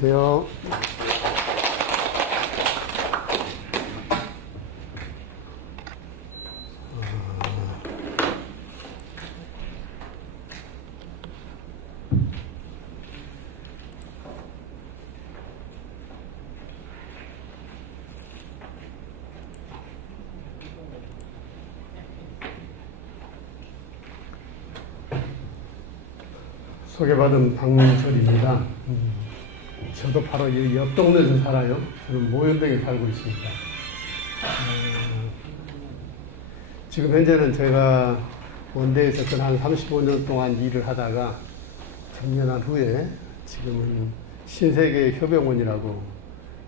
안녕하세요. 소개받은 박민철입니다. 저도 바로 이 옆 동네에서 살아요. 저는 모현동에 살고 있습니다. 지금 현재는 제가 원대에서 한 35년 동안 일을 하다가 정년한 후에 지금은 신세계협병원이라고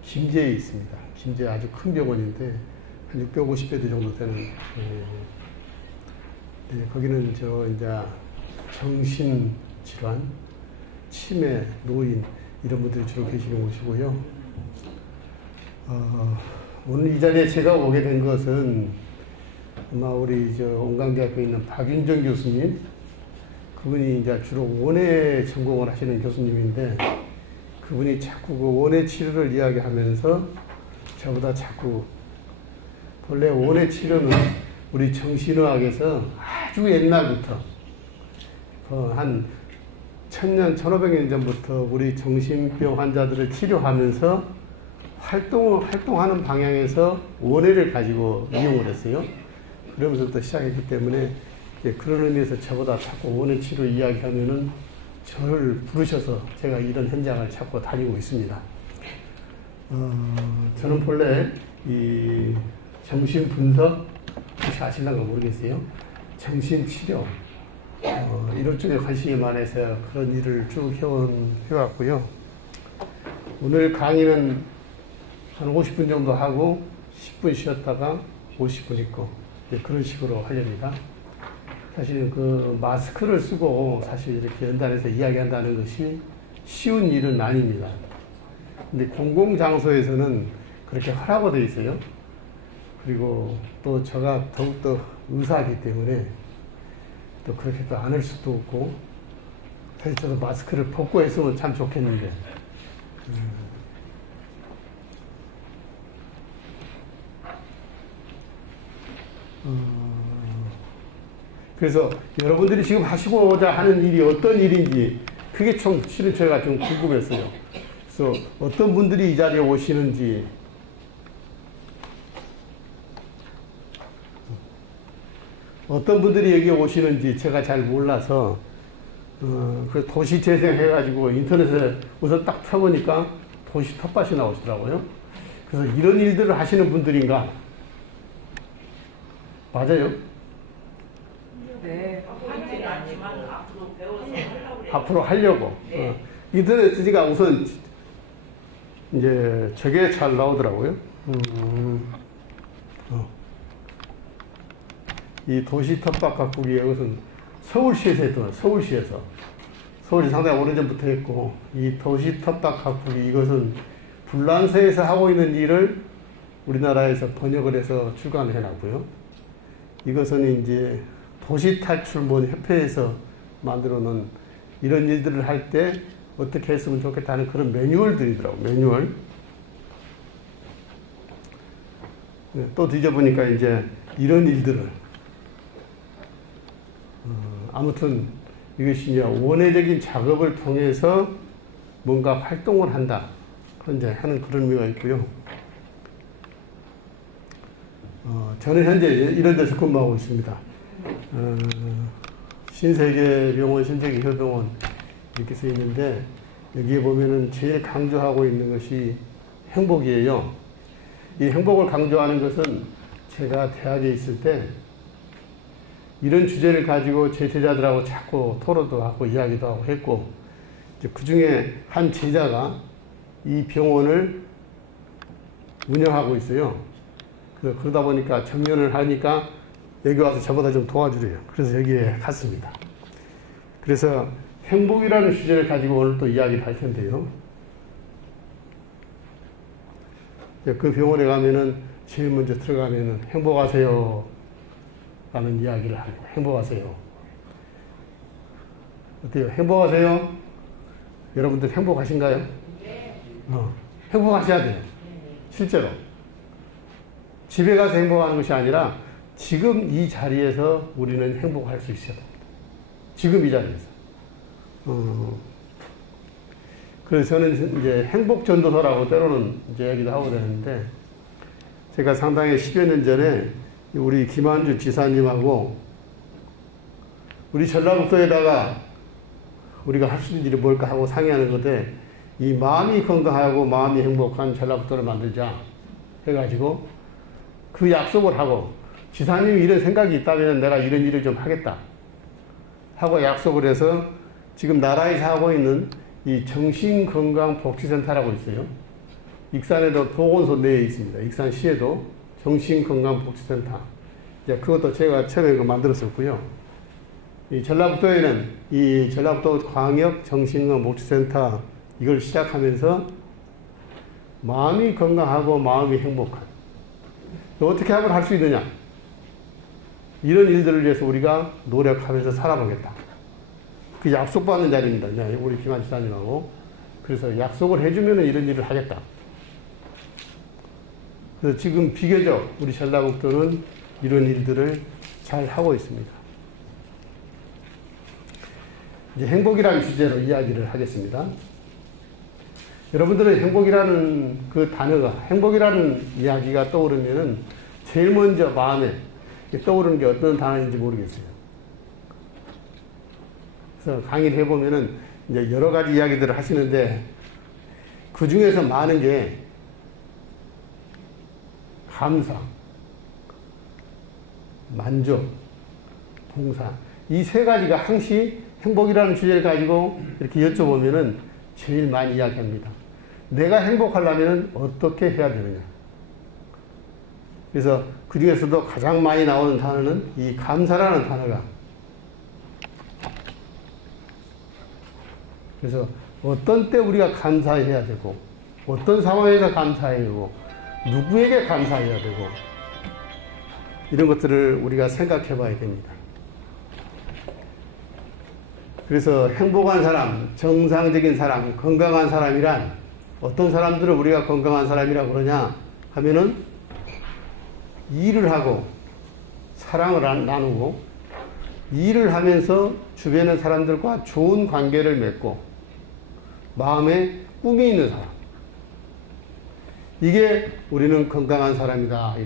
김제에 있습니다. 김제 아주 큰 병원인데 한 650베드 정도 되는 거기는 이제 정신질환, 치매, 노인 이런 분들이 주로 계시는 곳이고요. 오늘 이 자리에 제가 오게 된 것은 아마 우리 온강대학교에 있는 박윤정 교수님, 그분이 이제 주로 원해 전공을 하시는 교수님인데 그분이 자꾸 그 원해 치료를 이야기하면서 저보다 자꾸 본래 원해 치료는 우리 정신의학에서 아주 옛날부터 한 1000년, 1500년 전부터 우리 정신병 환자들을 치료하면서 활동하는 방향에서 원해를 가지고 이용을 했어요. 그러면서부터 시작했기 때문에 그런 의미에서 저보다 자꾸 원해 치료 이야기하면은 저를 부르셔서 제가 이런 현장을 찾고 다니고 있습니다. 저는 본래 이 정신 분석, 혹시 아실란가 모르겠어요. 정신 치료, 이런 쪽에 관심이 많아서 그런 일을 쭉 해왔고요. 오늘 강의는 한 50분 정도 하고 10분 쉬었다가 50분 있고 그런 식으로 하렵니다. 사실 그 마스크를 쓰고 사실 이렇게 연단해서 이야기한다는 것이 쉬운 일은 아닙니다. 근데 공공장소에서는 그렇게 하라고 되어 있어요. 그리고 또 제가 더욱더 의사이기 때문에 또 그렇게 또 안 할 수도 없고, 사실 저도 마스크를 벗고 했으면 참 좋겠는데. 그래서 여러분들이 지금 하시고자 하는 일이 어떤 일인지, 그게 좀 실은 저희가 좀 궁금했어요. 그래서 어떤 분들이 이 자리에 오시는지, 어떤 분들이 여기 오시는지 제가 잘 몰라서 그 도시 재생해가지고 인터넷에 우선 딱 펴보니까 도시 텃밭이 나오시더라고요. 그래서 이런 일들을 하시는 분들인가? 맞아요? 네, 하는 아니지만 앞으로 배워서 하려고 그래요. 앞으로 하려고. 네. 인터넷이가 우선 이제 저게 잘 나오더라고요. 이 도시 텃밭 가꾸기, 이것은 서울시에서 했던, 서울시 상당히 오래전부터 했고, 이 도시 텃밭 가꾸기, 이것은 불란서에서 하고 있는 일을 우리나라에서 번역을 해서 출간을 해놨고요. 이것은 이제 도시탈출문 협회에서 만들어 놓은 이런 일들을 할 때 어떻게 했으면 좋겠다는 그런 매뉴얼들이더라고요. 매뉴얼. 또 뒤져보니까 이제 이런 일들을 아무튼 이것이 이제 원회적인 작업을 통해서 뭔가 활동을 한다. 이제 하는 그런 의미가 있고요. 저는 현재 이런 데서 근무하고 있습니다. 신세계병원, 신세계협병원 이렇게 써 있는데 여기에 보면은 제일 강조하고 있는 것이 행복이에요. 이 행복을 강조하는 것은 제가 대학에 있을 때 이런 주제를 가지고 제 제자들하고 자꾸 토론도 하고 이야기도 하고 했고, 그 중에 한 제자가 이 병원을 운영하고 있어요. 그러다 보니까 정년을 하니까 여기 와서 저보다 좀 도와주래요. 그래서 여기에 갔습니다. 그래서 행복이라는 주제를 가지고 오늘 또 이야기를 할 텐데요. 그 병원에 가면은 제일 먼저 들어가면은 행복하세요 라는 이야기를 합니다. 행복하세요. 어때요? 행복하세요? 여러분들 행복하신가요? 행복하셔야 돼요. 실제로. 집에 가서 행복하는 것이 아니라 지금 이 자리에서 우리는 행복할 수 있어야 됩니다. 지금 이 자리에서. 그래서 저는 이제 행복전도서라고 때로는 이제 얘기도 하고 되는데, 제가 상당히 10여 년 전에 우리 김한주 지사님하고 우리 전라북도에다가 우리가 할 수 있는 일이 뭘까 하고 상의하는 건데, 이 마음이 건강하고 마음이 행복한 전라북도를 만들자 해가지고 그 약속을 하고, 지사님이 이런 생각이 있다면 내가 이런 일을 좀 하겠다 하고 약속을 해서 지금 나라에서 하고 있는 이 정신건강복지센터라고 있어요. 익산에도 보건소 내에 있습니다. 익산시에도 정신건강복지센터. 이제 그것도 제가 처음에 만들었었고요. 이 전라북도에는 이 전라북도 광역 정신건강복지센터 이걸 시작하면서 마음이 건강하고 마음이 행복한, 어떻게 하면 할 수 있느냐, 이런 일들을 위해서 우리가 노력하면서 살아보겠다. 그 약속받는 자리입니다. 우리 김한 지사님하고. 그래서 약속을 해주면 이런 일을 하겠다. 그래서 지금 비교적 우리 전라북도는 이런 일들을 잘 하고 있습니다. 이제 행복이라는 주제로 이야기를 하겠습니다. 여러분들은 행복이라는 그 단어가, 행복이라는 이야기가 떠오르면은 제일 먼저 마음에 떠오르는 게 어떤 단어인지 모르겠어요. 그래서 강의를 해보면은 이제 여러 가지 이야기들을 하시는데, 그 중에서 많은 게 감사, 만족, 봉사, 이 세 가지가 항시 행복이라는 주제를 가지고 이렇게 여쭤보면은 제일 많이 이야기합니다. 내가 행복하려면 어떻게 해야 되느냐. 그래서 그 중에서도 가장 많이 나오는 단어는 이 감사라는 단어가. 그래서 어떤 때 우리가 감사해야 되고, 어떤 상황에서 감사해야 되고, 누구에게 감사해야 되고, 이런 것들을 우리가 생각해 봐야 됩니다. 그래서 행복한 사람, 정상적인 사람, 건강한 사람이란, 어떤 사람들을 우리가 건강한 사람이라고 그러냐 하면은 일을 하고 사랑을 나누고 일을 하면서 주변의 사람들과 좋은 관계를 맺고 마음에 꿈이 있는 사람, 이게 우리는 건강한 사람이다.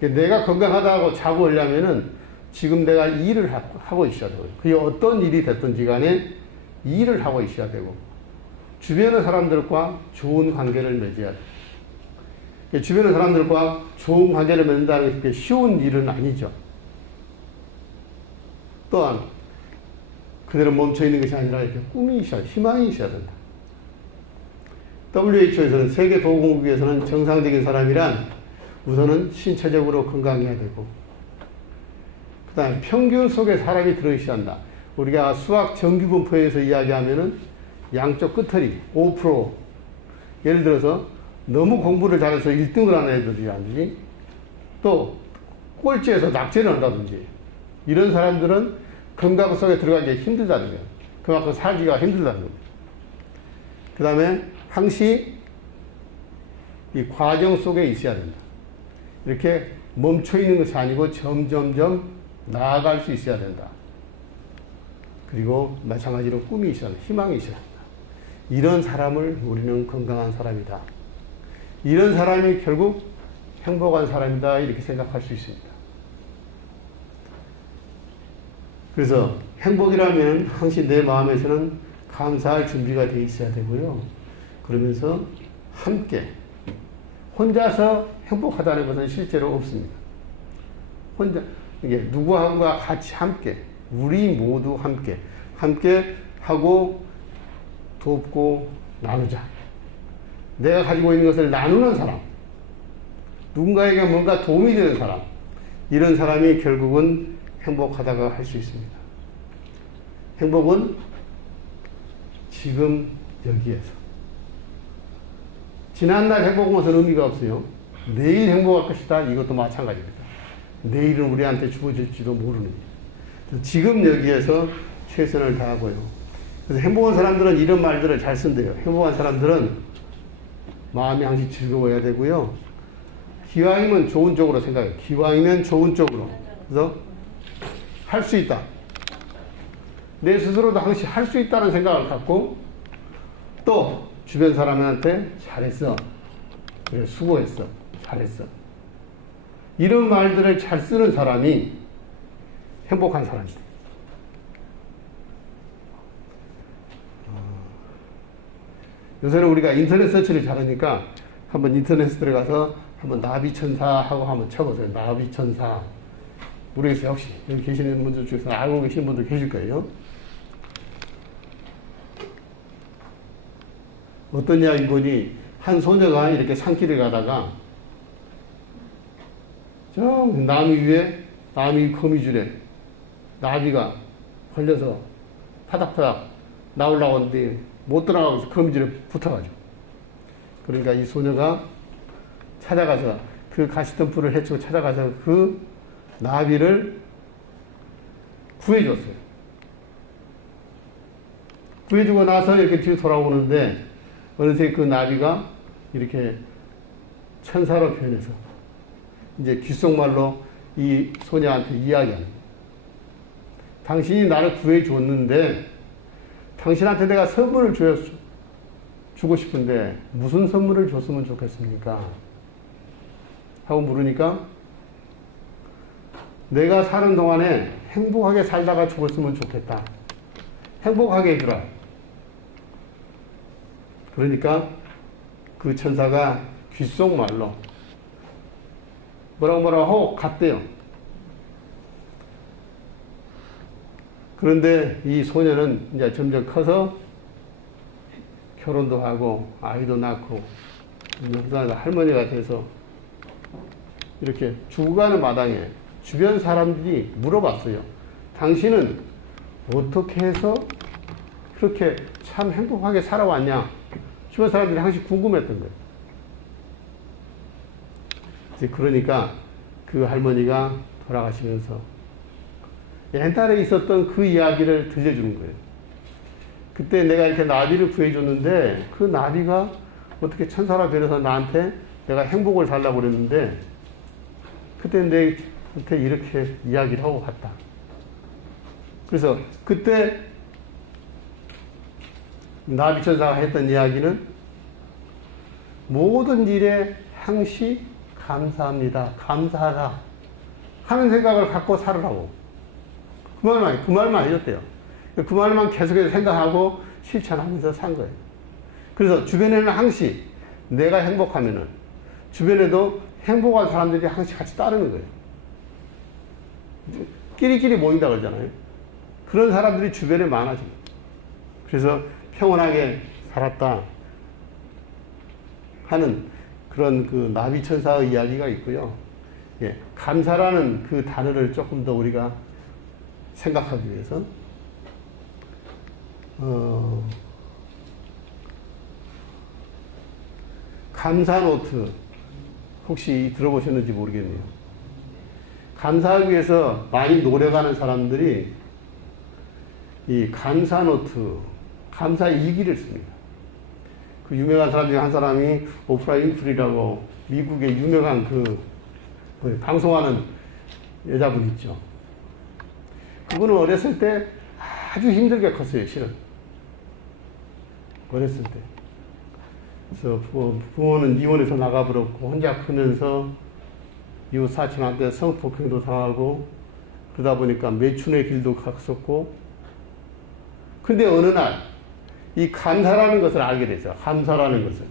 이렇게 내가 건강하다고 자고 오려면은 지금 내가 일을 하고 있어야 되고, 그게 어떤 일이 됐든지 간에 일을 하고 있어야 되고, 주변의 사람들과 좋은 관계를 맺어야 돼. 주변의 사람들과 좋은 관계를 맺는다는 게 쉬운 일은 아니죠. 또한 그대로 멈춰있는 것이 아니라 이렇게 꿈이 있어야, 희망이 있어야 된다. WHO에서는, 세계보건국에서는 정상적인 사람이란 우선은 신체적으로 건강해야 되고, 그 다음에 평균 속에 사람이 들어있어야 한다. 우리가 수학 정규분포에서 이야기하면은 양쪽 끝털이 5%, 예를 들어서 너무 공부를 잘해서 1등을 하는 애들이라든지, 또 꼴찌에서 낙제를 한다든지, 이런 사람들은 건강 속에 들어가기 힘들다는 거예요. 그만큼 살기가 힘들다는 거예요. 그 다음에 항시 이 과정 속에 있어야 된다. 이렇게 멈춰 있는 것이 아니고 점점점 나아갈 수 있어야 된다. 그리고 마찬가지로 꿈이 있어야 된다. 희망이 있어야 된다. 이런 사람을 우리는 건강한 사람이다. 이런 사람이 결국 행복한 사람이다. 이렇게 생각할 수 있습니다. 그래서 행복이라면 항시 내 마음에서는 감사할 준비가 되어 있어야 되고요. 그러면서 함께, 혼자서 행복하다는 것은 실제로 없습니다. 혼자, 이게 누구하고가 같이 함께, 우리 모두 함께 하고 돕고 나누자. 내가 가지고 있는 것을 나누는 사람, 누군가에게 뭔가 도움이 되는 사람, 이런 사람이 결국은 행복하다고 할 수 있습니다. 행복은 지금 여기에서. 지난날 행복은 무슨 의미가 없어요. 내일 행복할 것이다. 이것도 마찬가지입니다. 내일은 우리한테 주어질지도 모르는 일. 지금 여기에서 최선을 다하고요. 그래서 행복한 사람들은 이런 말들을 잘 쓴대요. 행복한 사람들은 마음이 항상 즐거워야 되고요. 기왕이면 좋은 쪽으로 생각해요. 기왕이면 좋은 쪽으로. 그래서 할 수 있다. 내 스스로도 항상 할 수 있다는 생각을 갖고 또 주변 사람한테 잘했어. 그래, 수고했어. 잘했어. 이런 말들을 잘 쓰는 사람이 행복한 사람이다. 요새는 우리가 인터넷 서치를 잘하니까 한번 인터넷에 들어가서 한번 나비천사하고 한번 쳐보세요. 나비천사. 모르겠어요. 혹시 여기 계시는 분들 중에서 알고 계시는 분들 계실 거예요. 어떤 이야기 보니 한 소녀가 이렇게 산길을 가다가 저 나무 위에 나무 거미줄에 나비가 걸려서 파닥파닥 나오려고 하는데 못 들어가고 거미줄에 붙어가지고 그러니까 이 소녀가 찾아가서 그 가시덤불을 헤치고 찾아가서 그 나비를 구해줬어요. 구해주고 나서 이렇게 뒤로 돌아오는데 어느새 그 나비가 이렇게 천사로 변해서 이제 귓속말로 이 소녀한테 이야기하는 거예요. 당신이 나를 구해줬는데 당신한테 내가 선물을 주고 싶은데 무슨 선물을 줬으면 좋겠습니까? 하고 물으니까 내가 사는 동안에 행복하게 살다가 죽었으면 좋겠다. 행복하게 해주라. 그러니까 그 천사가 귓속말로 뭐라고 하고 갔대요. 그런데 이 소녀는 이제 점점 커서 결혼도 하고 아이도 낳고 할머니가 돼서 이렇게 죽어가는 마당에 주변 사람들이 물어봤어요. 당신은 어떻게 해서 그렇게 참 행복하게 살아왔냐? 주변 사람들이 항상 궁금했던 거예요. 이제 그러니까 그 할머니가 돌아가시면서 옛날에 있었던 그 이야기를 들려주는 거예요. 그때 내가 이렇게 나비를 구해줬는데 그 나비가 어떻게 천사라 변해서 나한테 내가 행복을 달라고 그랬는데 그때 내한테 이렇게 이야기를 하고 갔다. 그래서 그때 나비 천사가 했던 이야기는 모든 일에 항시 감사합니다. 감사하라. 하는 생각을 갖고 살으라고. 그 말만 해줬대요. 그 말만 계속해서 생각하고 실천하면서 산 거예요. 그래서 주변에는 항시 내가 행복하면은 주변에도 행복한 사람들이 항시 같이 따르는 거예요. 끼리끼리 모인다 그러잖아요. 그런 사람들이 주변에 많아집니다. 그래서 평온하게 살았다 하는 그런 그 나비천사의 이야기가 있고요. 예, 감사라는 그 단어를 조금 더 우리가 생각하기 위해서 감사노트 혹시 들어보셨는지 모르겠네요. 감사하기 위해서 많이 노력하는 사람들이 이 감사노트, 감사 일기를 씁니다. 그 유명한 사람 중에 한 사람이 오프라 윈프리라고 미국의 유명한 그 방송하는 여자분 있죠. 그분은 어렸을 때 아주 힘들게 컸어요, 실은. 어렸을 때. 그래서 부모는 이혼해서 나가버렸고, 혼자 크면서 이웃 사촌한테 성폭행도 당하고, 그러다 보니까 매춘의 길도 갔었고, 근데 어느 날, 이 감사라는 것을 알게 됐어요. 감사라는 것을.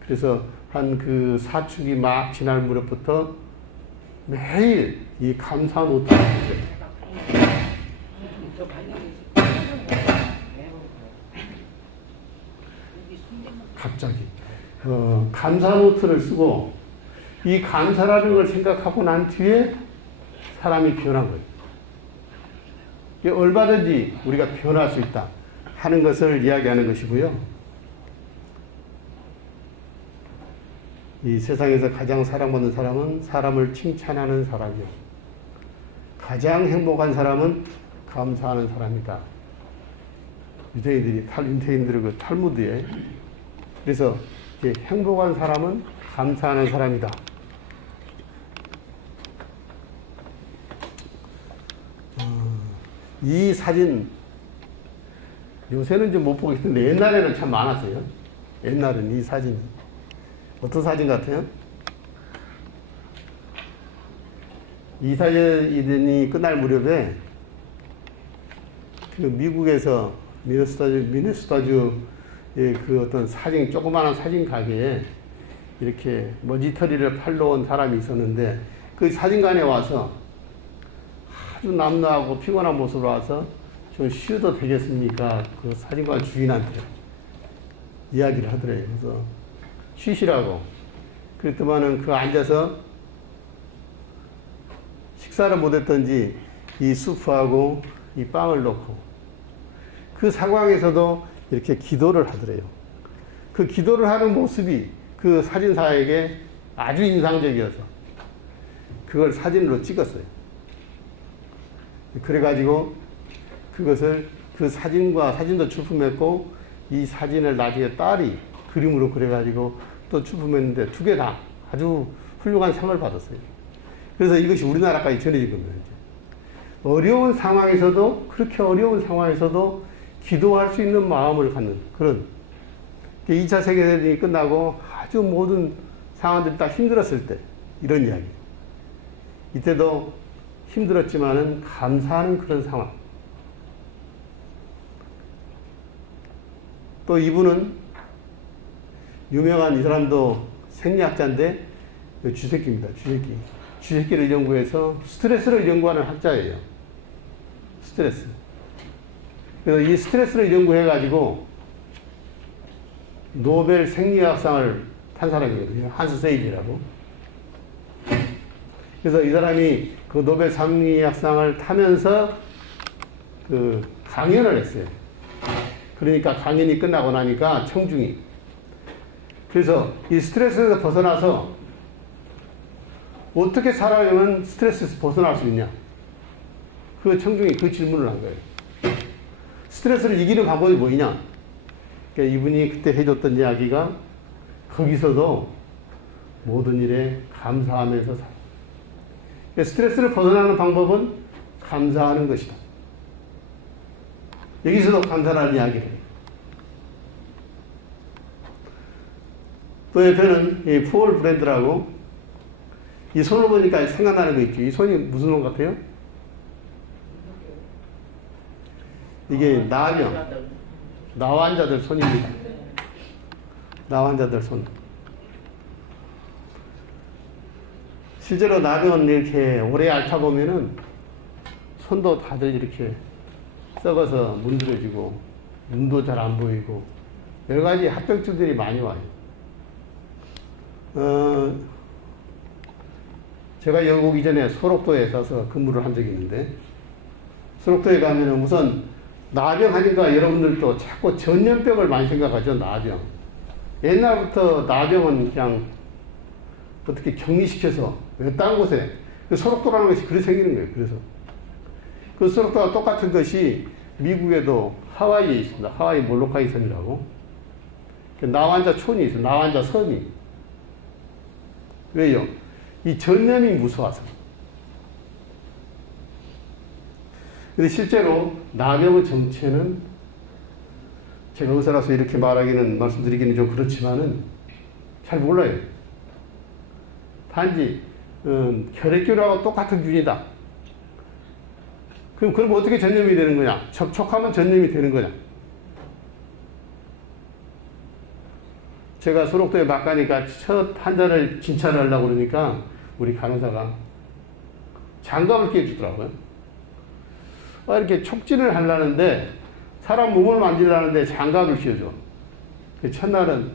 그래서 한 그 사춘기 막 지날 무렵부터 매일 이 감사 노트를 했어요. 갑자기 감사 노트를 쓰고 이 감사라는 걸 생각하고 난 뒤에 사람이 변한 거예요. 얼마든지 우리가 변할 수 있다 하는 것을 이야기하는 것이고요. 이 세상에서 가장 사랑받는 사람은 사람을 칭찬하는 사람이요. 가장 행복한 사람은 감사하는 사람이다 유대인들의 그 탈무드에. 그래서 행복한 사람은 감사하는 사람이다. 이 사진 요새는 좀 못 보겠는데 옛날에는 참 많았어요. 옛날은 이 사진이 어떤 사진 같아요? 이 사진이 끝날 무렵에 그 미국에서 미네소타주의 그 어떤 조그마한 사진 가게에 이렇게 머지털이를 팔러 온 사람이 있었는데 그 사진관에 와서 아주 남루하고 피곤한 모습으로 와서 좀 쉬어도 되겠습니까? 그 사진관 주인한테 이야기를 하더래요. 그래서 쉬시라고. 그랬더만은 그 앉아서 식사를 못했던지 이 수프하고 이 빵을 넣고 그 상황에서도 이렇게 기도를 하더래요. 그 기도를 하는 모습이 그 사진사에게 아주 인상적이어서 그걸 사진으로 찍었어요. 그래가지고 그것을 그 사진도 출품했고 이 사진을 나중에 딸이 그림으로 그려가지고 또 출품했는데 두 개 다 아주 훌륭한 상을 받았어요. 그래서 이것이 우리나라까지 전해진 겁니다. 어려운 상황에서도 그렇게 어려운 상황에서도 기도할 수 있는 마음을 갖는 그런 2차 세계대전이 끝나고 아주 모든 상황들이 다 힘들었을 때 이런 이야기. 이때도 힘들었지만은 감사하는 그런 상황. 또 이분은 유명한 이 사람도 생리학자인데 쥐새끼입니다. 쥐새끼를 연구해서 스트레스를 연구하는 학자예요. 스트레스. 그래서 이 스트레스를 연구해가지고 노벨 생리학상을 탄 사람이거든요. 한스 세일이라고. 그래서 이 사람이 그 노벨 생리학상을 타면서 그 강연을 했어요. 그러니까 강연이 끝나고 나니까 청중이. 그래서 이 스트레스에서 벗어나서 어떻게 살아가면 스트레스에서 벗어날 수 있냐. 그 청중이 그 질문을 한 거예요. 스트레스를 이기는 방법이 뭐냐? 그러니까 이분이 그때 해줬던 이야기가 거기서도 모든 일에 감사하면서 살아. 그러니까 스트레스를 벗어나는 방법은 감사하는 것이다. 여기서도 감사라는 이야기를 해요. 또 옆에는 이 폴 브랜드라고 이 손을 보니까 생각나는 거 있죠. 이 손이 무슨 손 같아요? 이게 나환자들 손입니다. 나환자들 손. 실제로 나병은 이렇게 오래 앓다 보면은 손도 다들 이렇게 썩어서 문드러지고 눈도 잘 안 보이고 여러 가지 합병증들이 많이 와요. 제가 여기 오기 전에 소록도에 가서 근무를 한 적이 있는데 소록도에 가면은 우선 나병 하니까 여러분들도 자꾸 전염병을 많이 생각하죠. 나병. 옛날부터 나병은 그냥 어떻게 격리시켜서 외딴 곳에 그 소록도라는 것이 그렇게 생기는 거예요. 그래서 그 소록도와 똑같은 것이 미국에도 하와이에 있습니다. 하와이 몰로카이 섬이라고. 나환자 촌이 있어요. 나환자 섬이. 왜요? 이 전염이 무서워서. 근데 실제로 나병의 정체는 제가 의사라서 이렇게 말씀드리기는 좀 그렇지만은 잘 몰라요. 단지 혈액균하고 똑같은 균이다. 그럼 어떻게 전염이 되는 거냐? 접촉하면 전염이 되는 거냐? 제가 소록도에 막 가니까 첫 환자를 진찰을 하려고 그러니까 우리 간호사가 장갑을 끼워주더라고요. 이렇게 촉진을 하려는데 사람 몸을 만지려는데 장갑을 끼워줘. 첫날은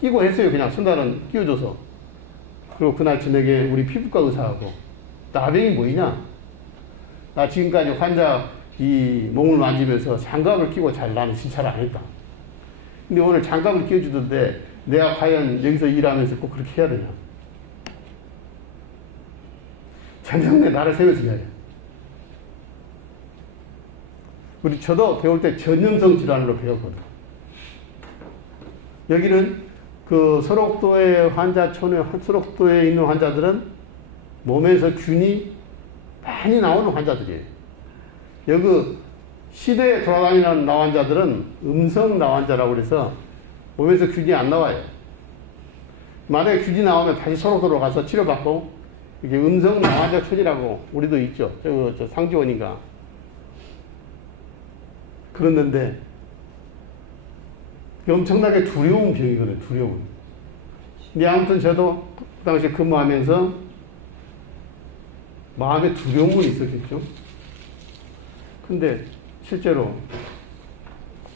끼고 했어요. 그냥 첫날은 끼워줘서. 그리고 그날 저녁에 우리 피부과 의사하고 나병이 뭐이냐? 나 지금까지 환자 이 몸을 만지면서 장갑을 끼고 잘 나는 진찰을 안 했다. 근데 오늘 장갑을 끼워주던데 내가 과연 여기서 일하면서 꼭 그렇게 해야 되냐? 전장내 나를 세워서 해야 돼. 저도 배울 때 전염성 질환으로 배웠거든. 여기는 그 소록도의 소록도에 있는 환자들은 몸에서 균이 많이 나오는 환자들이에요. 여기 시대에 돌아다니는 나환자들은 음성 나환자라고 그래서 몸에서 균이 안 나와요. 만약에 균이 나오면 다시 소록도로 가서 치료받고, 이게 음성 나환자 초지라고 우리도 있죠. 저 상지원인가. 그랬는데 엄청나게 두려운 병이거든요. 두려운. 근데 아무튼 저도 그 당시 근무하면서 마음에 두려움은 있었겠죠. 근데 실제로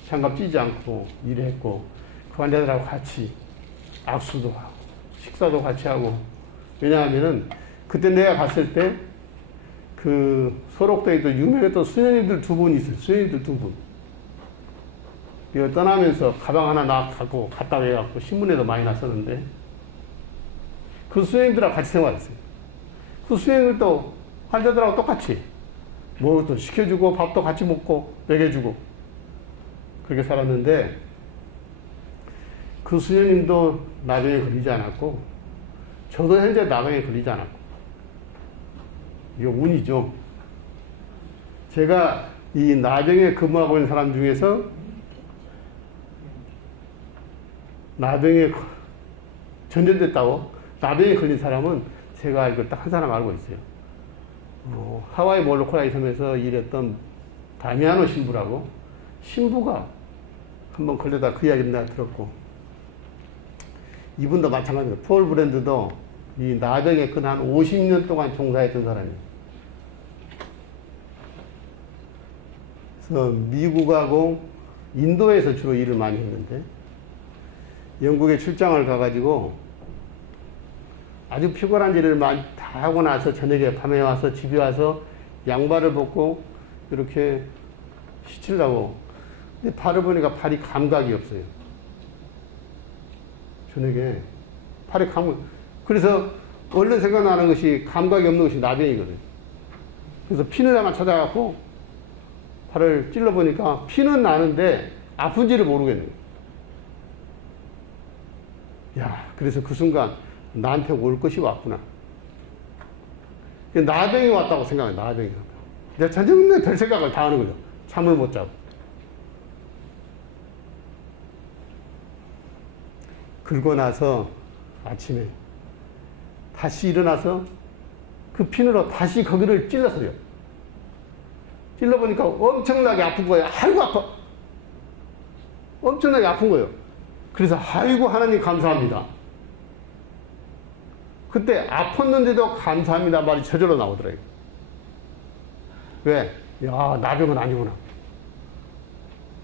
장갑 찌지 않고 일했고, 그 환자들하고 같이 악수도 하고 식사도 같이 하고. 왜냐하면은 그때 내가 갔을 때 그 소록도에 또 유명했던 수녀님들 두 분 있어요. 수녀님들 두 분. 이거 떠나면서 가방 하나 갖고 갔다 해갖고 신문에도 많이 났었는데, 그 수녀님들하고 같이 생활했어요. 그 수녀님들도 환자들하고 똑같이 뭐 또 시켜주고 밥도 같이 먹고 먹여주고 그렇게 살았는데, 그 수녀님도 나병에 걸리지 않았고, 저도 현재 나병에 걸리지 않았고. 이거 운이죠. 제가 이 나병에 근무하고 있는 사람 중에서 나병에 전염됐다고 나병에 걸린 사람은 제가 알고 딱 한 사람 알고 있어요. 하와이 몰로코라이 섬에서 일했던 다미아노 신부라고, 신부가 한번 걸려다 그 이야기를 내가 들었고, 이분도 마찬가지로 폴 브랜드도 이 나병에 한 50년 동안 종사했던 사람이에요. 그래서 미국하고 인도에서 주로 일을 많이 했는데, 영국에 출장을 가가지고 아주 피곤한 일을 많이 다 하고 나서 저녁에 밤에 와서 집에 와서 양발을 벗고 이렇게 씻으려고. 근데 발을 보니까 발이 감각이 없어요. 저녁에 팔에 감각. 그래서 얼른 생각나는 것이 감각이 없는 것이 나병이거든요. 그래서 피를 하나 찾아갖고 발을 찔러보니까 피는 나는데 아픈지를 모르겠네요. 야, 그래서 그 순간 나한테 올 것이 왔구나. 나병이 왔다고 생각해. 나병이 왔다고. 내가 전혀 별 생각을 다 하는 거죠. 잠을 못 자고. 그러고 나서 아침에 다시 일어나서 그 핀으로 다시 거기를 찔렀어요. 찔러보니까 엄청나게 아픈 거예요. 아이고 아파. 엄청나게 아픈 거예요. 그래서 아이고 하나님 감사합니다. 그때 아팠는데도 감사합니다 말이 저절로 나오더라고요. 왜? 야, 나병은 아니구나.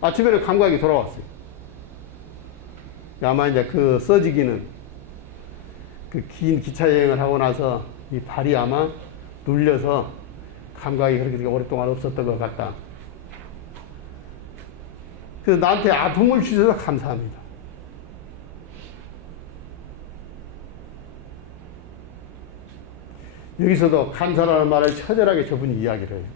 아침에는 감각이 돌아왔어요. 아마 이제 그 써지기는 그 긴 기차 여행을 하고 나서 이 발이 아마 눌려서 감각이 그렇게 오랫동안 없었던 것 같다. 그래서 나한테 아픔을 주셔서 감사합니다. 여기서도 감사라는 말을 처절하게 저분이 이야기를 해요.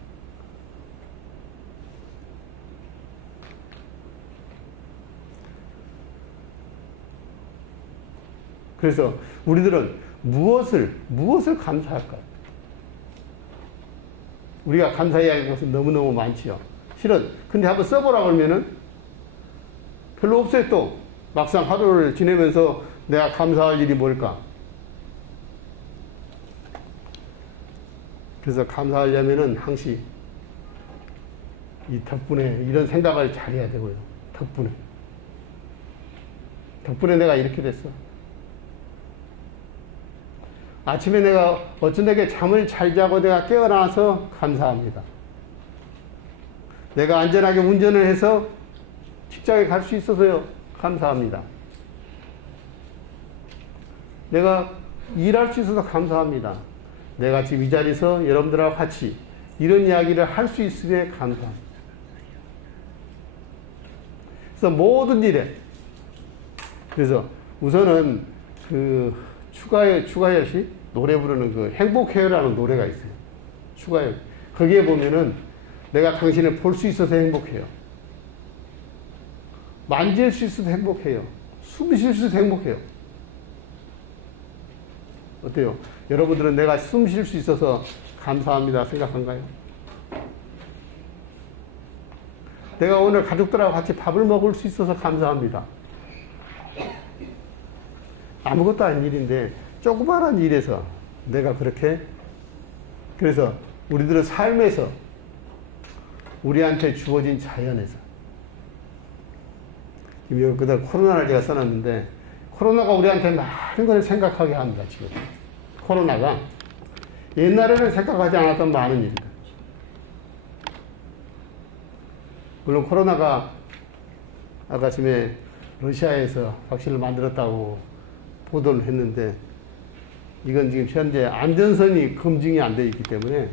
그래서 우리들은 무엇을 감사할까요? 우리가 감사해야 할 것은 너무너무 많지요. 실은 근데 한번 써보라고 하면은 별로 없어요. 또 막상 하루를 지내면서 내가 감사할 일이 뭘까? 그래서 감사하려면은 항시 이 덕분에 이런 생각을 잘해야 되고요. 덕분에 내가 이렇게 됐어. 아침에 내가 어쩐다게 잠을 잘 자고 내가 깨어나서 감사합니다. 내가 안전하게 운전을 해서 직장에 갈 수 있어서요. 감사합니다. 내가 일할 수 있어서 감사합니다. 내가 지금 이 자리에서 여러분들하고 같이 이런 이야기를 할 수 있음에 감사합니다. 그래서 모든 일에, 그래서 우선은 그 추가열씨 노래 부르는 그 행복해요라는 노래가 있어요. 추가열. 거기에 보면은 내가 당신을 볼 수 있어서 행복해요. 만질 수 있어서 행복해요. 숨 쉴 수 있어서 행복해요. 어때요? 여러분들은 내가 숨 쉴 수 있어서 감사합니다 생각한가요? 내가 오늘 가족들하고 같이 밥을 먹을 수 있어서 감사합니다. 아무것도 아닌 일인데 조그마한 일에서 내가 그렇게, 그래서 우리들은 삶에서 우리한테 주어진 자연에서, 그다 코로나를 제가 써놨는데, 코로나가 우리한테 많은 걸 생각하게 합니다. 지금 코로나가 옛날에는 생각하지 않았던 많은 일이다. 물론 코로나가 아까 아침에 러시아에서 vak신을 만들었다고 보도를 했는데, 이건 지금 현재 안전선이 검증이 안 되어 있기 때문에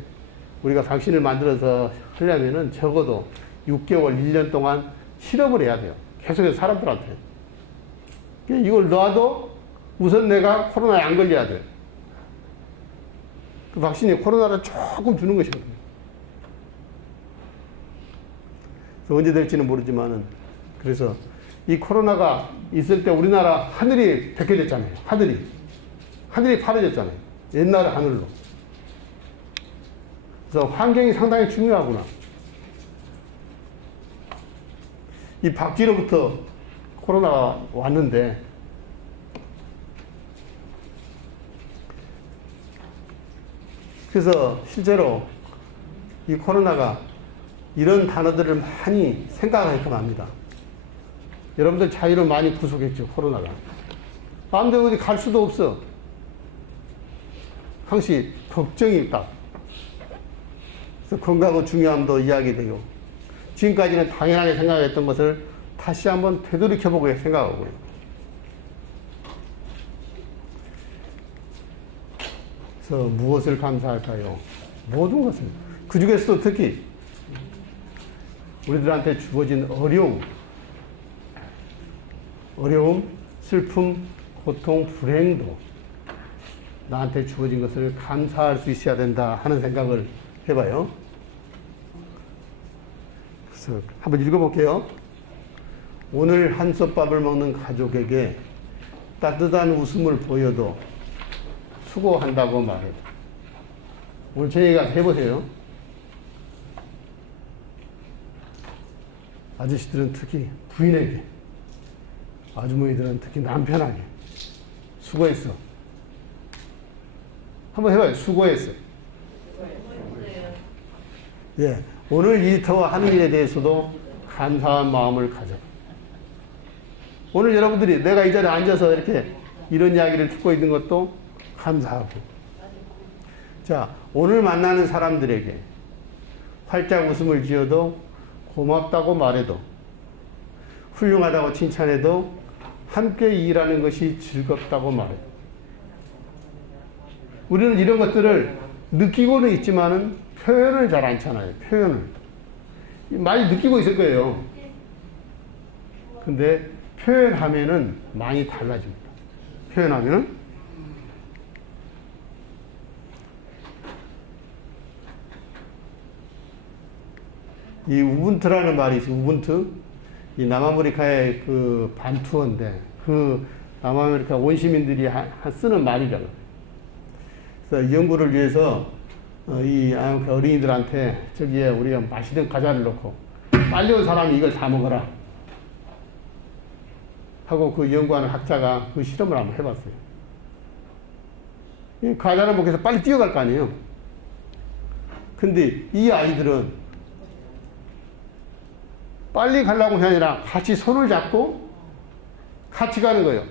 우리가 vak신을 만들어서 하려면은 적어도 6개월, 1년 동안 실험을 해야 돼요. 계속해서 사람들한테. 이걸 놔도 우선 내가 코로나에 안 걸려야 돼. 그 vak신이 코로나를 조금 주는 것이거든요. 그래서 언제 될지는 모르지만은, 그래서 이 코로나가 있을 때 우리나라 하늘이 벗겨졌잖아요. 하늘이 파래졌잖아요. 옛날 하늘로. 그래서 환경이 상당히 중요하구나. 이 박쥐로부터 코로나가 왔는데, 그래서 실제로 이 코로나가 이런 단어들을 많이 생각하게끔 합니다. 여러분들 자유를 많이 구속했죠, 코로나가. 마음대로 어디 갈 수도 없어. 항시 걱정이 있다. 그래서 건강의 중요함도 이야기되고, 지금까지는 당연하게 생각했던 것을 다시 한번 되돌이켜보고 생각하고요. 그래서 무엇을 감사할까요? 모든 것을. 그 중에서도 특히 우리들한테 주어진 어려움, 슬픔, 고통, 불행도 나한테 주어진 것을 감사할 수 있어야 된다 하는 생각을 해봐요. 그래서 한번 읽어볼게요. 오늘 한솥밥을 먹는 가족에게 따뜻한 웃음을 보여도 수고한다고 말해도. 오늘 저희가 해보세요. 아저씨들은 특히 부인에게, 아주머니들은 특히 남편에게 수고했어. 한번 해봐요. 수고했어. 예, 오늘 일터와 하는 일에 대해서도 감사한 마음을 가져. 오늘 여러분들이 내가 이 자리에 앉아서 이렇게 이런 이야기를 듣고 있는 것도 감사하고, 자, 오늘 만나는 사람들에게 활짝 웃음을 지어도 고맙다고 말해도, 훌륭하다고 칭찬해도, 함께 일하는 것이 즐겁다고 말해도, 우리는 이런 것들을 느끼고는 있지만은 표현을 잘 않잖아요. 표현을 많이 느끼고 있을 거예요. 근데 표현하면은 많이 달라집니다. 표현하면은. 이 우분투라는 말이 있어요. 우분투. 이 남아메리카의 그 반투어인데, 그 남아메리카 원시민들이 쓰는 말이라고. 그래서 이 연구를 위해서 이 어린이들한테 저기에 우리가 맛있는 과자를 넣고 빨리 온 사람이 이걸 다 먹어라 하고, 그 연구하는 학자가 그 실험을 한번 해봤어요. 이 과자를 먹기 위해서 빨리 뛰어갈 거 아니에요. 근데 이 아이들은 빨리 가려고 게 아니라 같이 손을 잡고 같이 가는 거예요.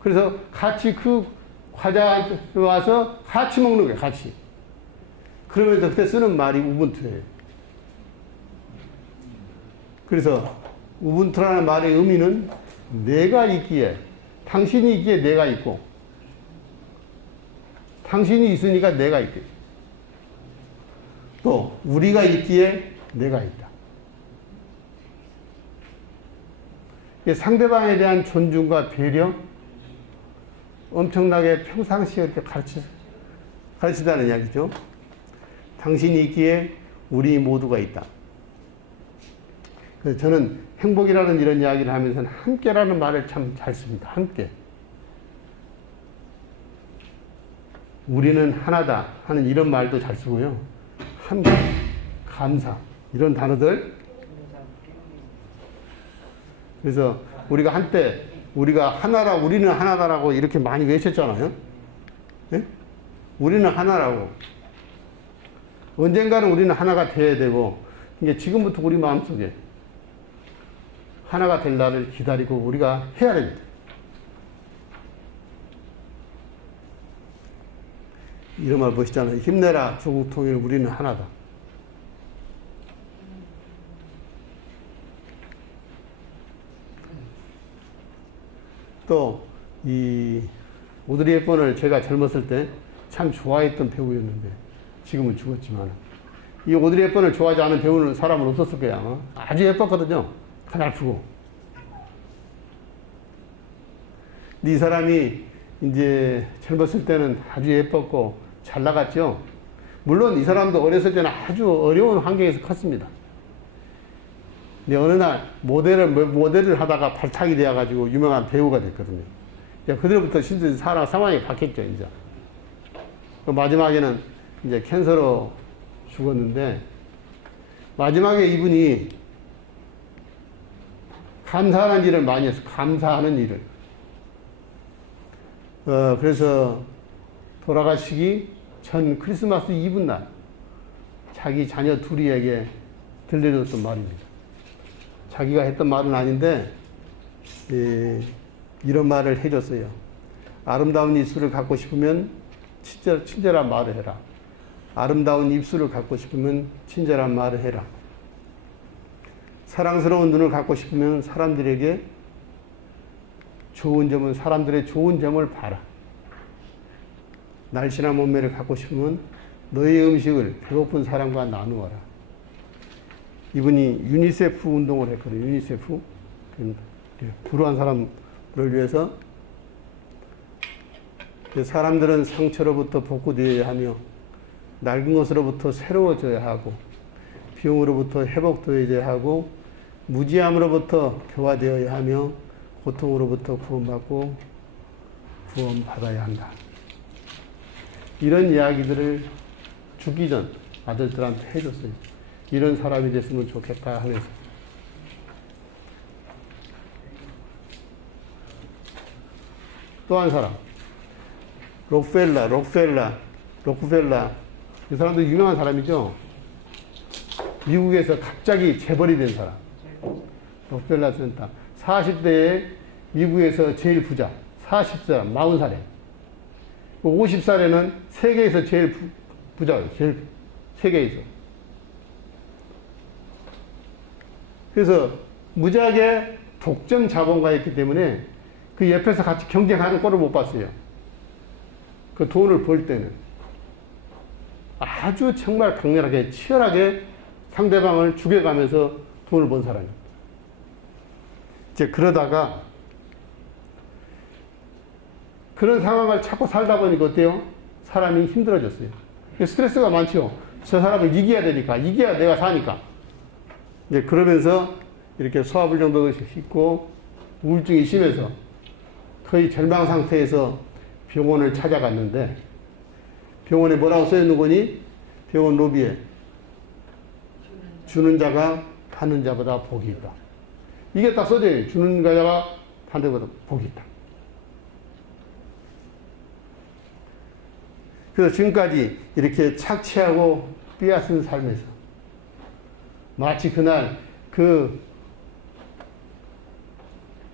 그래서 같이 그 과자한테 와서 같이 먹는 거예요. 같이. 그러면서 그때 쓰는 말이 우분투예요. 그래서 우분투라는 말의 의미는 내가 있기에, 당신이 있기에 내가 있고, 당신이 있으니까 내가 있게, 또 우리가 있기에 내가 있다. 상대방에 대한 존중과 배려, 엄청나게 평상시에 이렇게 가르치다는 이야기죠. 당신이 있기에 우리 모두가 있다. 그래서 저는 행복이라는 이런 이야기를 하면서는 함께라는 말을 참 잘 씁니다. 함께. 우리는 하나다 하는 이런 말도 잘 쓰고요. 함께, 감사 이런 단어들. 그래서 우리가 한때 우리가 하나라 우리는 하나다라고 이렇게 많이 외쳤잖아요. 예? 우리는 하나라고. 언젠가는 우리는 하나가 돼야 되고 이게 지금부터 우리 마음속에 하나가 될 날을 기다리고 우리가 해야 됩니다. 이런 말 보시잖아요. 힘내라 조국 통일 우리는 하나다. 또 이 오드리 헵번을 제가 젊었을 때 참 좋아했던 배우였는데 지금은 죽었지만 이 오드리 헵번을 좋아하지 않은 배우는 사람은 없었을 거야. 아마. 아주 예뻤거든요. 가냘프고. 이 사람이 이제 젊었을 때는 아주 예뻤고 잘 나갔죠. 물론 이 사람도 어렸을 때는 아주 어려운 환경에서 컸습니다. 근데 어느 날 모델을 하다가 발탁이 되어가지고 유명한 배우가 됐거든요. 그들부터 진짜 상황이 바뀌었죠, 이제. 마지막에는 이제 캔서로 죽었는데, 마지막에 이분이 감사하는 일을 많이 했어요. 감사하는 일을. 그래서 돌아가시기 전 크리스마스 이브 날 자기 자녀 둘이에게 들려줬던 말입니다. 자기가 했던 말은 아닌데 이런 말을 해줬어요. 아름다운 입술을 갖고 싶으면 친절한 말을 해라. 아름다운 입술을 갖고 싶으면 친절한 말을 해라. 사랑스러운 눈을 갖고 싶으면 사람들에게 사람들의 좋은 점을 봐라. 날씬한 몸매를 갖고 싶으면 너의 음식을 배고픈 사람과 나누어라. 이분이 유니세프 운동을 했거든요. 유니세프. 불우한 사람을 위해서 사람들은 상처로부터 복구되어야 하며 낡은 것으로부터 새로워져야 하고 병으로부터 회복되어야 하고 무지함으로부터 교화되어야 하며 고통으로부터 구원받고 구원받아야 한다. 이런 이야기들을 죽기 전 아들들한테 해줬어요. 이런 사람이 됐으면 좋겠다 하면서. 또 한 사람. 록펠러. 이 사람도 유명한 사람이죠. 미국에서 갑자기 재벌이 된 사람. 록펠러 센터. 40대에 미국에서 제일 부자. 40살, 40살에. 50살에는 세계에서 제일 부자예요. 세계에서. 그래서 무지하게 독점 자본가였기 때문에 그 옆에서 같이 경쟁하는 꼴을 못 봤어요. 그 돈을 벌 때는. 아주 정말 강렬하게, 치열하게 상대방을 죽여가면서 돈을 번 사람이에요. 이제 그러다가 그런 상황을 찾고 살다 보니까 어때요? 사람이 힘들어졌어요. 스트레스가 많죠. 저 사람을 이겨야 되니까, 이겨야 내가 사니까. 이제 그러면서 이렇게 소화불량도 있고 우울증이 심해서 거의 절망 상태에서 병원을 찾아갔는데 병원에 뭐라고 써있는 거니? 병원 로비에 주는 자가 받는 자보다 복이 있다. 이게 딱 써져요. 주는 자가 받는 자보다 복이 있다. 그래서 지금까지 이렇게 착취하고 빼앗은 삶에서 마치 그날 그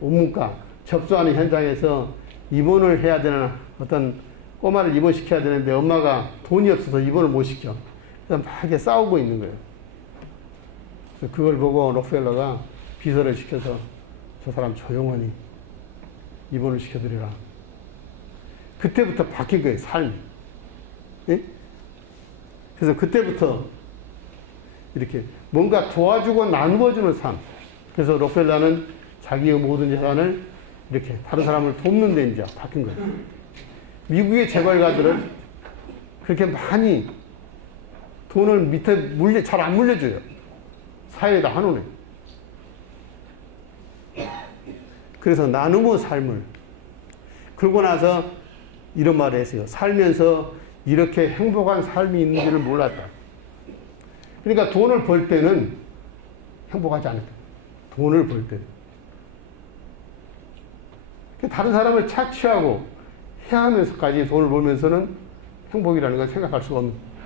온문과 접수하는 현장에서 입원을 해야 되는 어떤 꼬마를 입원시켜야 되는데 엄마가 돈이 없어서 입원을 못 시켜. 그래서 막 이렇게 싸우고 있는 거예요. 그래서 그걸 보고 록펠러가 비서를 시켜서 저 사람 조용하니 입원을 시켜드리라. 그때부터 바뀐 거예요, 삶이. 예? 그래서 그때부터 이렇게 뭔가 도와주고 나누어주는 삶. 그래서 록펠러는 자기의 모든 재산을 이렇게 다른 사람을 돕는 데 이제 바뀐 거예요. 미국의 재벌가들은 그렇게 많이 돈을 밑에 잘 안 물려줘요. 사회에다 한원에. 그래서 나눔의 삶을. 그러고 나서 이런 말을 했어요. 살면서 이렇게 행복한 삶이 있는지를 몰랐다. 그러니까 돈을 벌 때는 행복하지 않았다. 돈을 벌 때는. 다른 사람을 착취하고 해하면서까지 돈을 벌면서는 행복이라는 걸 생각할 수가 없는.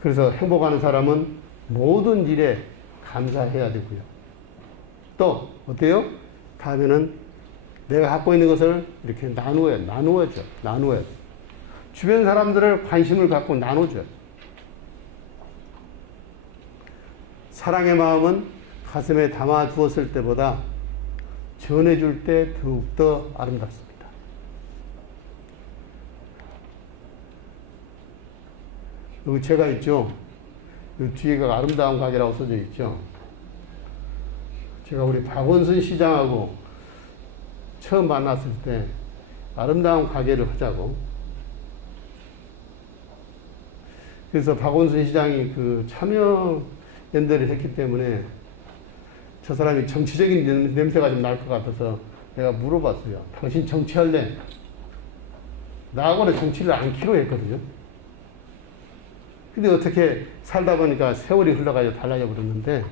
그래서 행복하는 사람은 모든 일에 감사해야 되고요. 또 어때요? 다음에는 내가 갖고 있는 것을 이렇게 나누어야죠. 나누어야 돼. 주변 사람들을 관심을 갖고 나눠줘요. 사랑의 마음은 가슴에 담아두었을 때보다 전해줄 때 더욱더 아름답습니다. 여기 제가 있죠. 이 뒤에가 아름다운 가게라고 써져 있죠. 제가 우리 박원순 시장하고 처음 만났을 때 아름다운 가게를 하자고. 그래서 박원순 시장이 그 참여 연대를 했기 때문에 저 사람이 정치적인 냄새가 좀 날 것 같아서 내가 물어봤어요. 당신 정치할래? 나하고는 정치를 않기로 했거든요. 근데 어떻게 살다 보니까 세월이 흘러가지고 달라져 버렸는데,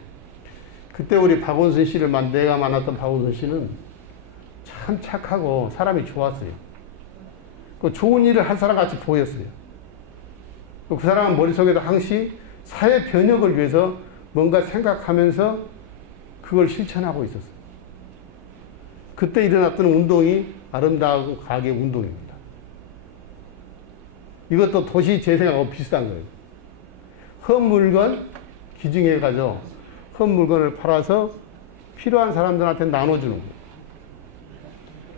그때 우리 박원순 씨를 내가 만났던 박원순 씨는 참 착하고 사람이 좋았어요. 그 좋은 일을 할 사람 같이 보였어요. 그 사람은 머릿속에도 항시 사회 변혁을 위해서 뭔가 생각하면서 그걸 실천하고 있었어요. 그때 일어났던 운동이 아름다운 가게 운동입니다. 이것도 도시 재생하고 비슷한 거예요. 헌 물건 기증해가지고 헌 물건을 팔아서 필요한 사람들한테 나눠주는 거예요.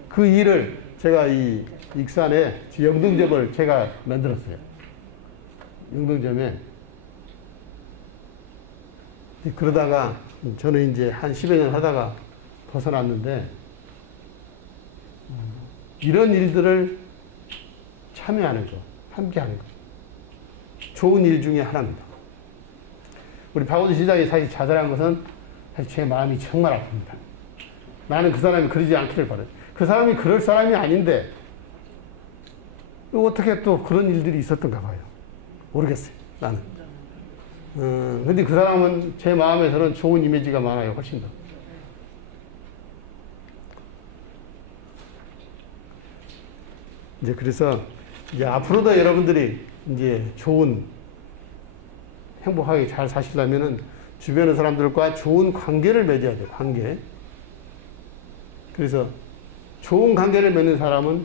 그 일을 제가 이 익산에 영등점을 제가 만들었어요. 영등점에. 그러다가 저는 이제 한 10여 년 하다가 벗어났는데, 이런 일들을 참여하는 거, 함께 하는 거, 좋은 일 중에 하나입니다. 우리 박원순 시장이 사실 자살한 것은 사실 제 마음이 정말 아픕니다. 나는 그 사람이 그러지 않기를 바라요. 그 사람이 그럴 사람이 아닌데 어떻게 또 그런 일들이 있었던가 봐요. 모르겠어요, 나는. 근데 그 사람은 제 마음에서는 좋은 이미지가 많아요, 훨씬 더. 이제 그래서 이제 앞으로도 여러분들이 이제 좋은, 행복하게 잘 사시려면은 주변의 사람들과 좋은 관계를 맺어야 돼요, 관계. 그래서 좋은 관계를 맺는 사람은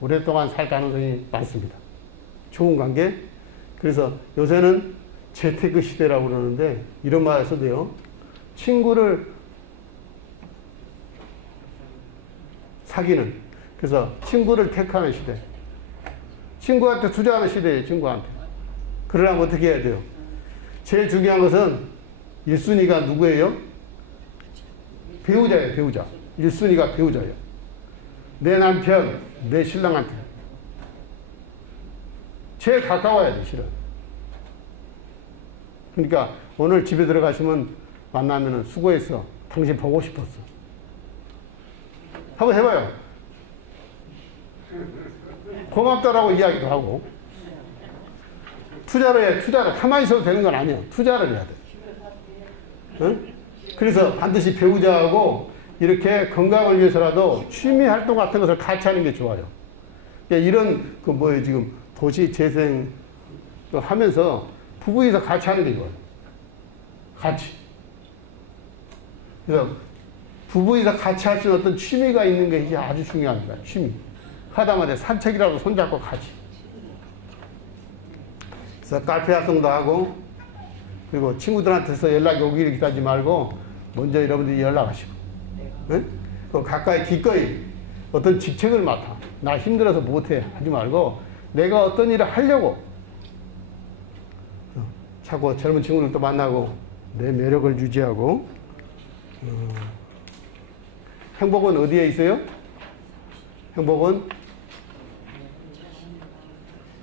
오랫동안 살 가능성이 많습니다. 좋은 관계. 그래서 요새는 재테크 시대라고 그러는데 이런 말을 써도요. 친구를 사귀는, 그래서 친구를 택하는 시대. 친구한테 투자하는 시대예요, 친구한테. 그러려면 어떻게 해야 돼요? 제일 중요한 것은 1순위가 누구예요? 배우자예요, 배우자. 1순위가 배우자예요. 내 남편, 내 신랑한테. 제일 가까워야 돼, 실은. 그러니까 오늘 집에 들어가시면 만나면은 수고했어. 당신 보고 싶었어. 한번 해봐요. 고맙다라고 이야기도 하고. 투자를 해, 투자를. 가만히 있어도 되는 건 아니에요. 투자를 해야 돼. 응? 그래서 반드시 배우자하고 이렇게 건강을 위해서라도 취미 활동 같은 것을 같이 하는 게 좋아요. 이런, 지금 도시 재생 하면서 부부에서 같이 하는 게 좋아요. 같이. 그래서 부부에서 같이 할 수 있는 어떤 취미가 있는 게 이게 아주 중요합니다. 취미. 하다못해 산책이라도 손잡고 같이. 그래서 카페 활동도 하고, 그리고 친구들한테서 연락이 오기를 기다리지 말고 먼저 여러분들이 연락하시고, 네? 가까이 기꺼이 어떤 직책을 맡아. 나 힘들어서 못해 하지 말고 내가 어떤 일을 하려고 자꾸 젊은 친구들도 만나고 내 매력을 유지하고. 행복은 어디에 있어요? 행복은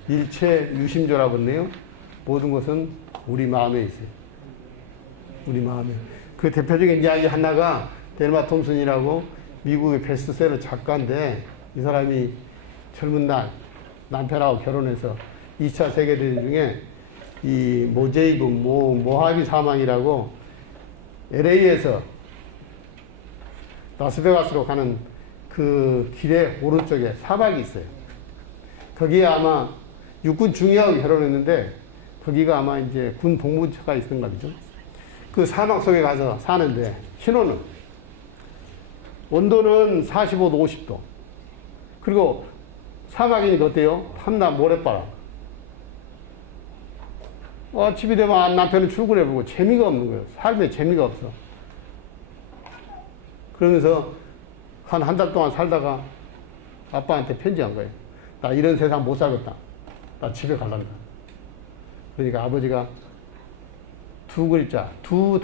일체 유심조라고 했네요. 모든 것은 우리 마음에 있어요. 우리 마음에. 그 대표적인 이야기 하나가 델마 톰슨이라고 미국의 베스트셀러 작가인데, 이 사람이 젊은 날 남편하고 결혼해서 2차 세계대전 중에 이 모제이브 모하비 사망이라고 LA에서 라스베가스로 가는 그 길의 오른쪽에 사막이 있어요. 거기에 아마 육군 중위하고 결혼했는데, 거기가 아마 이제 군 복무처가 있던가 보죠. 그 사막 속에 가서 사는데, 신혼은 온도는 45도, 50도. 그리고 사막이니까 어때요? 밤낮 모래바람. 아침이 되면 남편은 출근해보고 재미가 없는 거예요. 삶에 재미가 없어. 그러면서 한 달 동안 살다가 아빠한테 편지한 거예요. 나 이런 세상 못 살겠다. 나 집에 갈란다. 그러니까 아버지가 두 글자, 두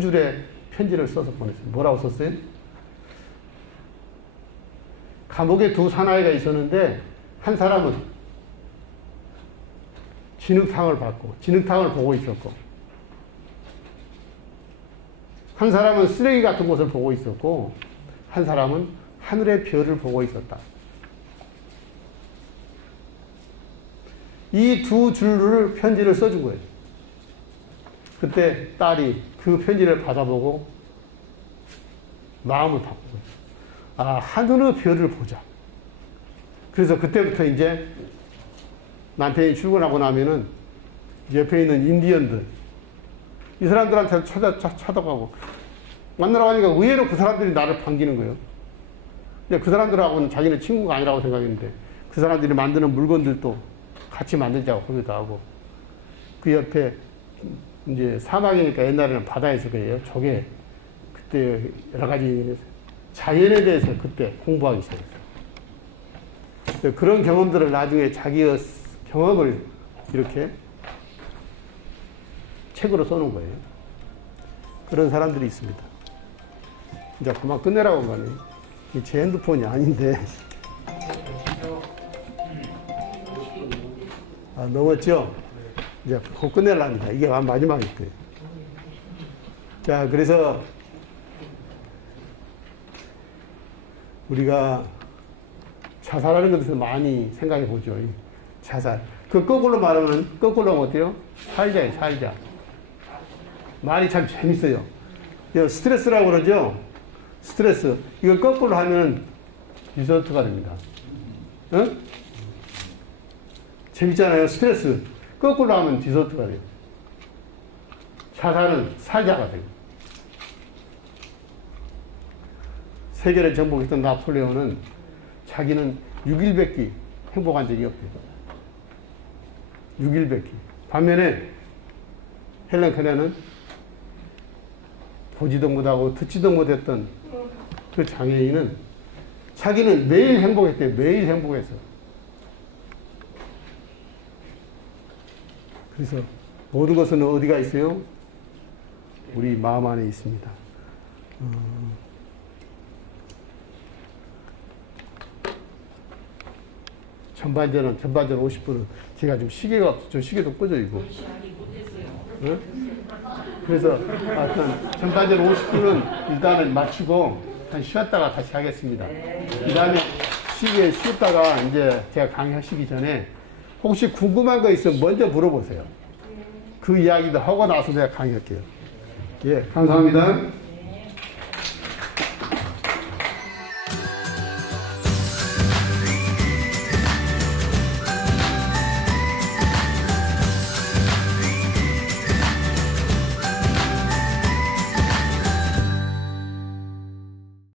줄의 편지를 써서 보냈어요. 뭐라고 썼어요? 감옥에 두 사나이가 있었는데, 한 사람은 진흙탕을 받고 진흙탕을 보고 있었고, 한 사람은 쓰레기 같은 곳을 보고 있었고, 한 사람은 하늘의 별을 보고 있었다. 이 두 줄을 편지를 써준 거예요. 그때 딸이 그 편지를 받아보고 마음을 바꾼 거예요. 아, 하늘의 별을 보자. 그래서 그때부터 이제 남편이 출근하고 나면은 옆에 있는 인디언들, 이 사람들한테 찾아가고 만나러 가니까 의외로 그 사람들이 나를 반기는 거예요. 근데 그 사람들하고는 자기는 친구가 아니라고 생각했는데, 그 사람들이 만드는 물건들도 같이 만들자고 거기도 하고, 그 옆에 이제 사막이니까 옛날에는 바다에 있을 거예요. 조개. 그때 여러 가지 자연에 대해서 그때 공부하기 시작했어요. 그런 경험들을 나중에 자기의 경험을 이렇게 책으로 써놓은 거예요. 그런 사람들이 있습니다. 이제 그만 끝내라고 한 거네. 제 핸드폰이 아닌데. 아, 넘었죠? 이제 곧 끝내려합니다. 이게 마지막일 거예요. 자, 그래서 우리가 자살하는 것에 대해서 많이 생각해 보죠. 자살. 그 거꾸로 말하면, 거꾸로 하면 어때요? 살자예요, 살자. 말이 참 재밌어요. 스트레스라고 그러죠? 스트레스. 이거 거꾸로 하면 디저트가 됩니다. 응? 재밌잖아요. 스트레스. 거꾸로 하면 디저트가 돼요. 자살은 살자가 돼요. 세계를 정복했던 나폴레옹은 자기는 6일밖에 행복한 적이 없대요. 6일밖에. 반면에 헬렌 켈러는 보지도 못하고 듣지도 못했던 그 장애인은 자기는 매일 행복했대요. 매일 행복했어. 그래서 모든 것은 어디가 있어요? 우리 마음 안에 있습니다. 전반전은 50분은 제가 지금 시계가 없어. 저 시계도 꺼져 있고. 네? 그래서 하여튼 전반전 50분은 일단은 마치고 한 쉬었다가 다시 하겠습니다. 그 다음에 쉬었다가 이제 제가 강의하시기 전에 혹시 궁금한 거 있으면 먼저 물어보세요. 그 이야기도 하고 나서 제가 강의할게요. 예, 감사합니다.